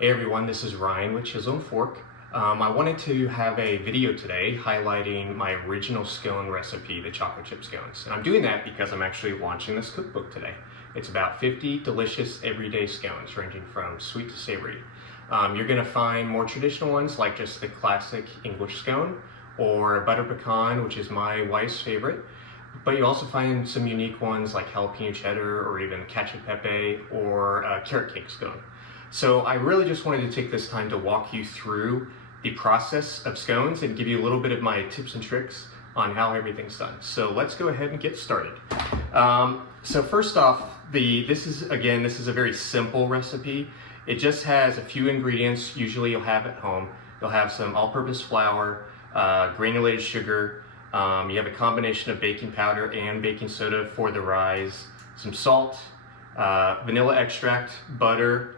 Hey everyone, this is Ryan with Chisel and Fork. I wanted to have a video today highlighting my original scone recipe, the chocolate chip scones. And I'm doing that because I'm actually launching this cookbook today. It's about 50 delicious everyday scones ranging from sweet to savory. You're going to find more traditional ones like just the classic English scone or butter pecan, which is my wife's favorite. But you also find some unique ones like jalapeno cheddar or even cacio e pepe or carrot cake scone. So I really just wanted to take this time to walk you through the process of scones and give you a little bit of my tips and tricks on how everything's done. So let's go ahead and get started. So first off, this is a very simple recipe. It just has a few ingredients usually you'll have at home. You'll have some all-purpose flour, granulated sugar, you have a combination of baking powder and baking soda for the rise, some salt, vanilla extract, butter,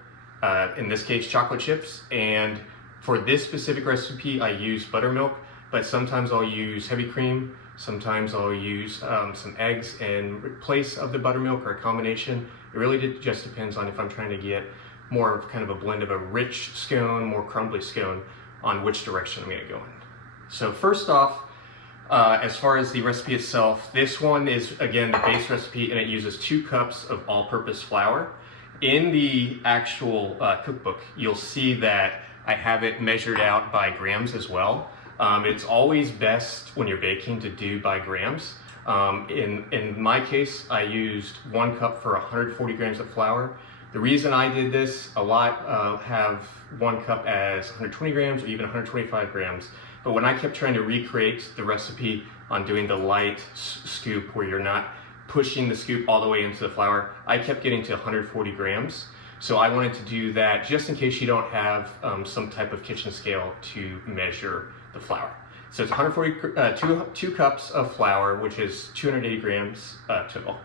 in this case chocolate chips, and for this specific recipe I use buttermilk, but sometimes I'll use heavy cream, sometimes I'll use some eggs in place of the buttermilk or a combination. It really just depends on if I'm trying to get more of kind of a blend of a rich scone, more crumbly scone, on which direction I'm going to go in. So first off, as far as the recipe itself, this one is again the base recipe and it uses 2 cups of all-purpose flour. In the actual cookbook, you'll see that I have it measured out by grams as well. It's always best when you're baking to do by grams. In my case, I used 1 cup for 140 grams of flour. The reason I did this, a lot have 1 cup as 120 grams or even 125 grams. But when I kept trying to recreate the recipe on doing the light scoop where you're not pushing the scoop all the way into the flour, I kept getting to 140 grams. So I wanted to do that just in case you don't have some type of kitchen scale to measure the flour. So it's 2 cups of flour, which is 280 grams total.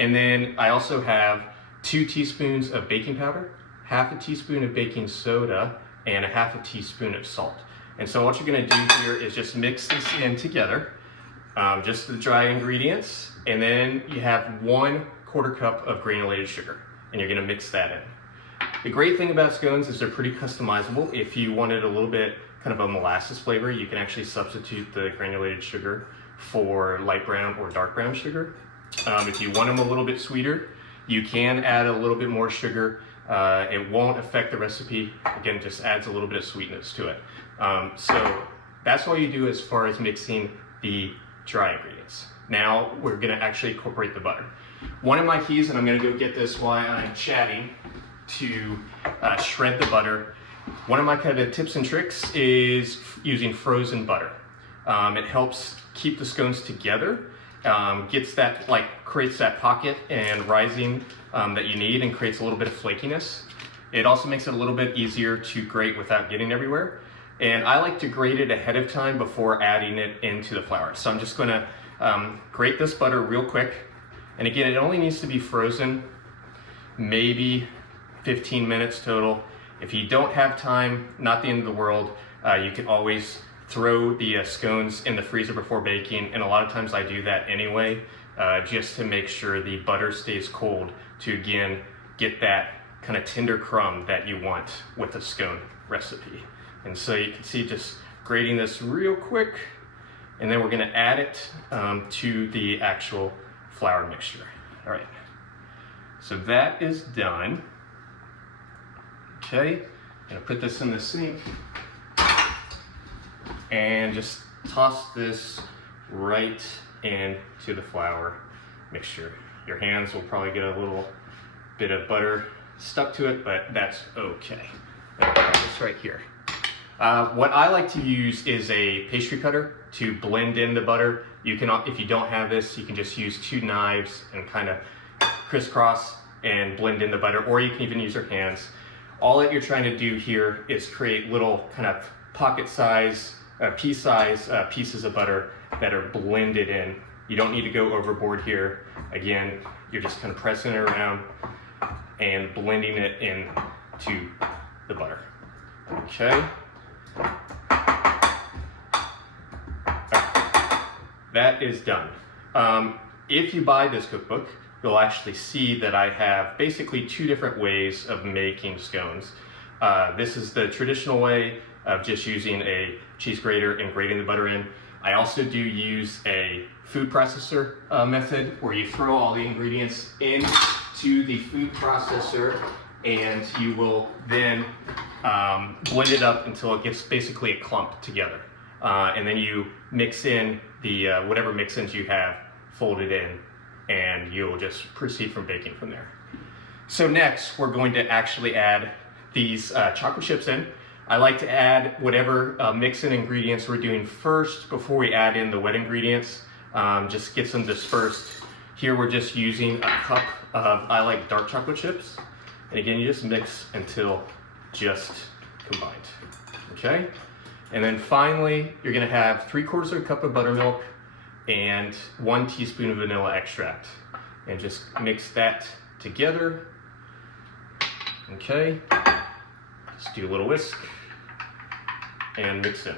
And then I also have 2 teaspoons of baking powder, half a teaspoon of baking soda, and a half a teaspoon of salt. And so what you're gonna do here is just mix this in together, just the dry ingredients, and then you have 1/4 cup of granulated sugar, and you're gonna mix that in. The great thing about scones is they're pretty customizable. If you wanted a little bit kind of a molasses flavor, you can actually substitute the granulated sugar for light brown or dark brown sugar. If you want them a little bit sweeter, you can add a little bit more sugar. It won't affect the recipe. Again, it just adds a little bit of sweetness to it. So that's all you do as far as mixing the dry ingredients. Now we're gonna actually incorporate the butter. One of my keys, and I'm gonna go get this while I'm chatting, to shred the butter. One of my kind of tips and tricks is using frozen butter. It helps keep the scones together, gets that, creates that pocket and rising that you need and creates a little bit of flakiness. It also makes it a little bit easier to grate without getting everywhere. And I like to grate it ahead of time before adding it into the flour. So I'm just gonna grate this butter real quick. And again, it only needs to be frozen maybe 15 minutes total. If you don't have time, not the end of the world. You can always throw the scones in the freezer before baking, and a lot of times I do that anyway, just to make sure the butter stays cold to again get that kind of tender crumb that you want with a scone recipe. And so you can see just grating this real quick, and then we're gonna add it to the actual flour mixture. All right, so that is done. Okay, I'm gonna put this in the sink and just toss this right into the flour mixture. Your hands will probably get a little bit of butter stuck to it, but that's okay. This right here. What I like to use is a pastry cutter to blend in the butter. You can, if you don't have this, you can just use 2 knives and kind of crisscross and blend in the butter, or you can even use your hands. All that you're trying to do here is create little kind of pocket size, pea-size pieces of butter that are blended in. You don't need to go overboard here. Again, you're just kind of pressing it around and blending it into the butter. Okay. That is done. If you buy this cookbook, you'll actually see that I have basically 2 different ways of making scones. This is the traditional way of just using a cheese grater and grating the butter in. I also do use a food processor method where you throw all the ingredients into the food processor and you will then blend it up until it gets basically a clump together. And then you mix in the whatever mix-ins you have folded in, and you'll just proceed from baking from there. So next, we're going to actually add these chocolate chips in. I like to add whatever mix-in ingredients we're doing first before we add in the wet ingredients. Just gets them dispersed. Here we're just using a cup of, I like dark chocolate chips. And again, you just mix until just combined, okay? And then finally, you're gonna have 3/4 of a cup of buttermilk and 1 teaspoon of vanilla extract. And just mix that together, okay? Just do a little whisk and mix in.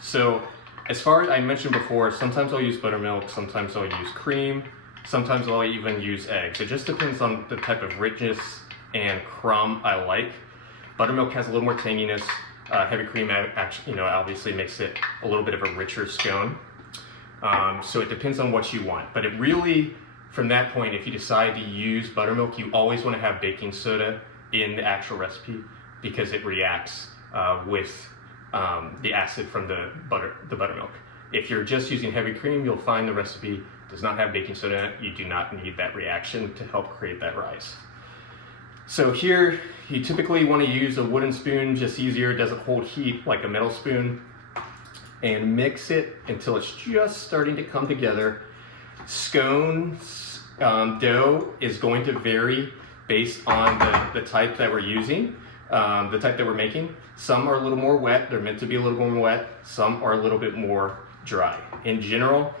So as far as I mentioned before, sometimes I'll use buttermilk, sometimes I'll use cream, sometimes I'll even use eggs. It just depends on the type of richness and crumb I like. Buttermilk has a little more tanginess. Heavy cream actually, obviously makes it a little bit of a richer scone. So it depends on what you want. But it really, from that point, if you decide to use buttermilk, you always want to have baking soda in the actual recipe because it reacts with the acid from the buttermilk. If you're just using heavy cream, you'll find the recipe does not have baking soda in it. You do not need that reaction to help create that rise. So here, you typically want to use a wooden spoon, just easier, it doesn't hold heat like a metal spoon, and mix it until it's just starting to come together. Scones dough is going to vary based on the type that we're using, the type that we're making. Some are a little more wet, they're meant to be a little more wet, some are a little bit more dry. In general,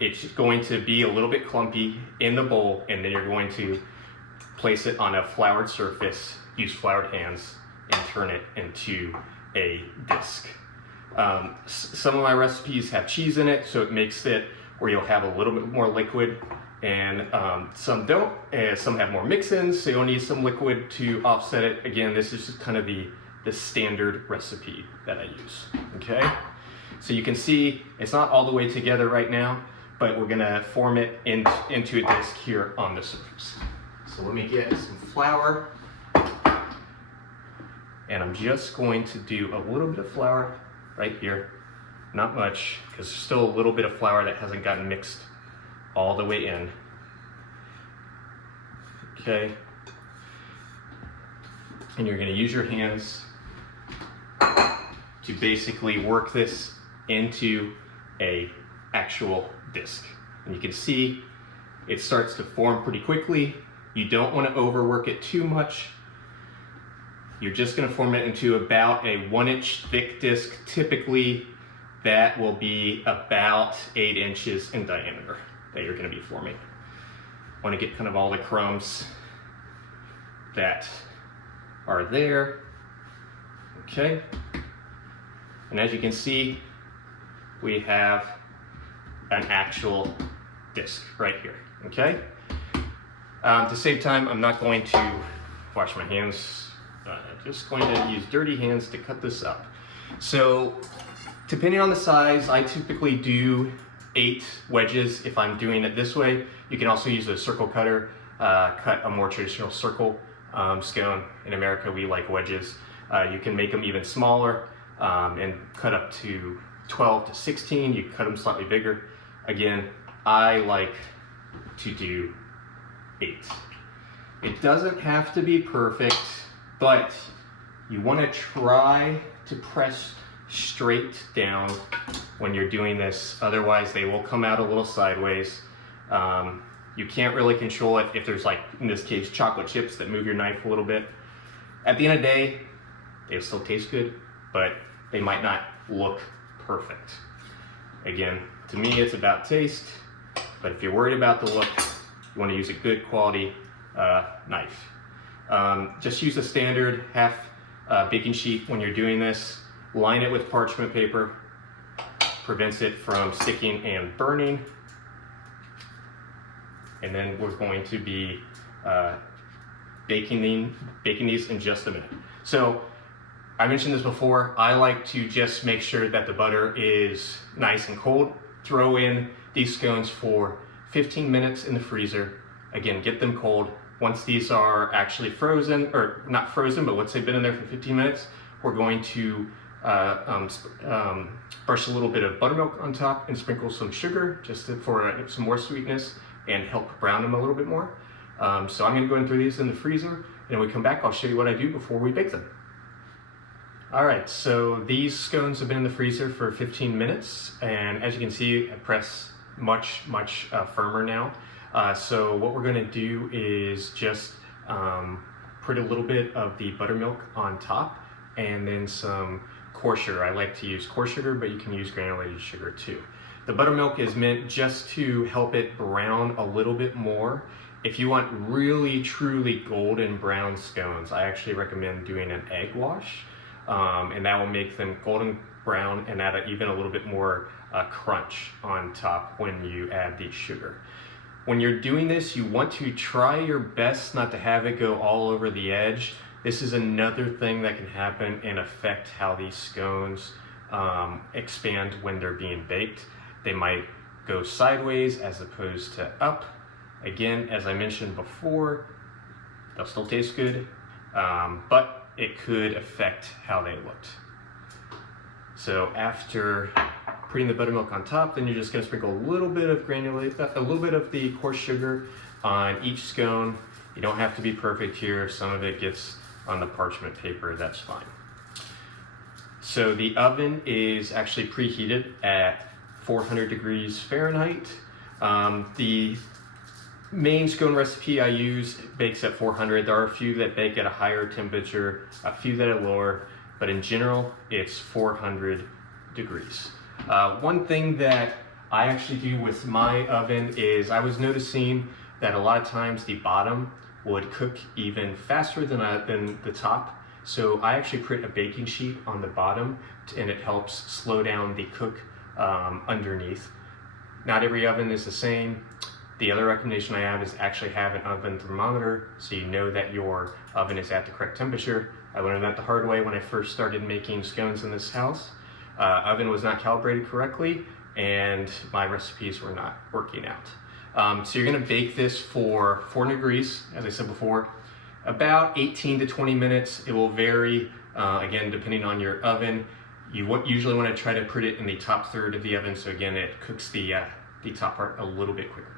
it's going to be a little bit clumpy in the bowl, and then you're going to place it on a floured surface, use floured hands, and turn it into a disc. Some of my recipes have cheese in it, so it makes it where you'll have a little bit more liquid, and some don't. Some have more mix-ins, so you'll need some liquid to offset it. Again, this is just kind of the standard recipe that I use, okay? So you can see it's not all the way together right now, but we're gonna form it into a disc here on the surface. So let me get some flour, and I'm just going to do a little bit of flour right here. Not much, because there's still a little bit of flour that hasn't gotten mixed all the way in. Okay. And you're going to use your hands to basically work this into a actual disc. And you can see it starts to form pretty quickly. You don't want to overwork it too much. You're just going to form it into about a 1-inch thick disc. Typically, that will be about 8 inches in diameter that you're going to be forming. Want to get kind of all the crumbs that are there. Okay. And as you can see, we have an actual disc right here. Okay. To save time, I'm not going to wash my hands. Just going to use dirty hands to cut this up. So, depending on the size, I typically do 8 wedges if I'm doing it this way. You can also use a circle cutter, cut a more traditional circle scone. In America, we like wedges. You can make them even smaller and cut up to 12 to 16. You cut them slightly bigger. Again, I like to do 8. It doesn't have to be perfect, but you want to try to press straight down when you're doing this. Otherwise, they will come out a little sideways. You can't really control it if there's, like in this case, chocolate chips that move your knife a little bit. At the end of the day, they'll still taste good, but they might not look perfect. Again, to me, it's about taste, but if you're worried about the look, you want to use a good quality knife. Just use a standard half baking sheet when you're doing this. Line it with parchment paper, prevents it from sticking and burning. And then we're going to be baking these in just a minute. So I mentioned this before, I like to just make sure that the butter is nice and cold. Throw in these scones for 15 minutes in the freezer. Again, get them cold. Once these are actually frozen, or not frozen, but once they've been in there for 15 minutes, we're going to brush a little bit of buttermilk on top and sprinkle some sugar just for some more sweetness and help brown them a little bit more. So I'm gonna go and throw these in the freezer, and when we come back, I'll show you what I do before we bake them. All right, so these scones have been in the freezer for 15 minutes, and as you can see, I press much firmer now. So what we're gonna do is just put a little bit of the buttermilk on top, and then some coarse sugar. I like to use coarse sugar, but you can use granulated sugar too. The buttermilk is meant just to help it brown a little bit more. If you want really truly golden brown scones, I actually recommend doing an egg wash, and that will make them golden brown and add even a little bit more crunch on top when you add the sugar. When you're doing this, you want to try your best not to have it go all over the edge. This is another thing that can happen and affect how these scones expand when they're being baked. They might go sideways as opposed to up. Again, as I mentioned before, they'll still taste good, but it could affect how they looked. So after putting the buttermilk on top, then you're just gonna sprinkle a little bit of a little bit of the coarse sugar on each scone. You don't have to be perfect here. If some of it gets on the parchment paper, that's fine. So the oven is actually preheated at 400 degrees Fahrenheit. The main scone recipe I use bakes at 400. There are a few that bake at a higher temperature, a few that are lower, but in general, it's 400 degrees. One thing that I actually do with my oven is I was noticing that a lot of times the bottom would cook even faster than the top. So I actually put a baking sheet on the bottom, and it helps slow down the cook underneath. Not every oven is the same. The other recommendation I have is actually have an oven thermometer so you know that your oven is at the correct temperature. I learned that the hard way when I first started making scones in this house. Oven was not calibrated correctly, and my recipes were not working out. So you're gonna bake this for 400 degrees, as I said before, about 18 to 20 minutes. It will vary, again, depending on your oven. You usually wanna try to put it in the top third of the oven, so again, it cooks the top part a little bit quicker.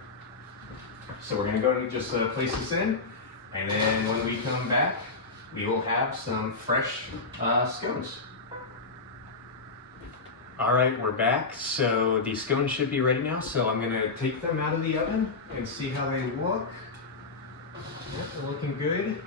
So we're gonna go and just place this in, and then when we come back, we will have some fresh scones. All right, we're back. So the scones should be ready now. So I'm gonna take them out of the oven and see how they look. Yep, they're looking good.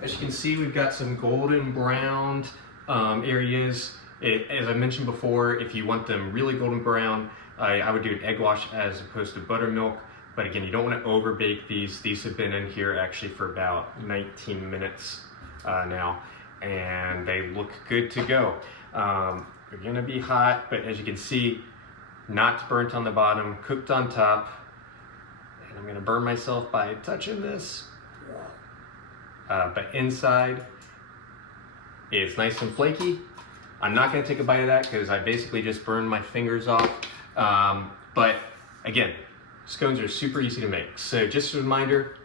As you can see, we've got some golden browned areas. As I mentioned before, if you want them really golden brown, I would do an egg wash as opposed to buttermilk. But again, you don't want to over bake these. These have been in here actually for about 19 minutes now, and they look good to go. They're gonna be hot, but as you can see, not burnt on the bottom, cooked on top. And I'm gonna burn myself by touching this. But inside is nice and flaky. I'm not gonna take a bite of that because I basically just burned my fingers off. But again, scones are super easy to make. So just a reminder,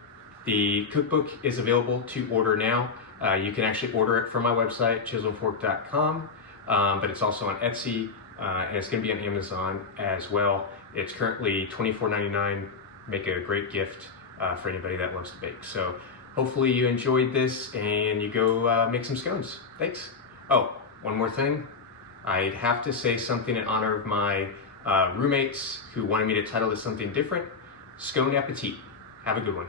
the cookbook is available to order now. You can actually order it from my website, chiselandfork.com. But it's also on Etsy, and it's going to be on Amazon as well. It's currently $24.99. Make a great gift for anybody that loves to bake. So hopefully you enjoyed this and you go make some scones. Thanks. Oh, one more thing. I'd have to say something in honor of my roommates who wanted me to title this something different. Scone appetit. Have a good one.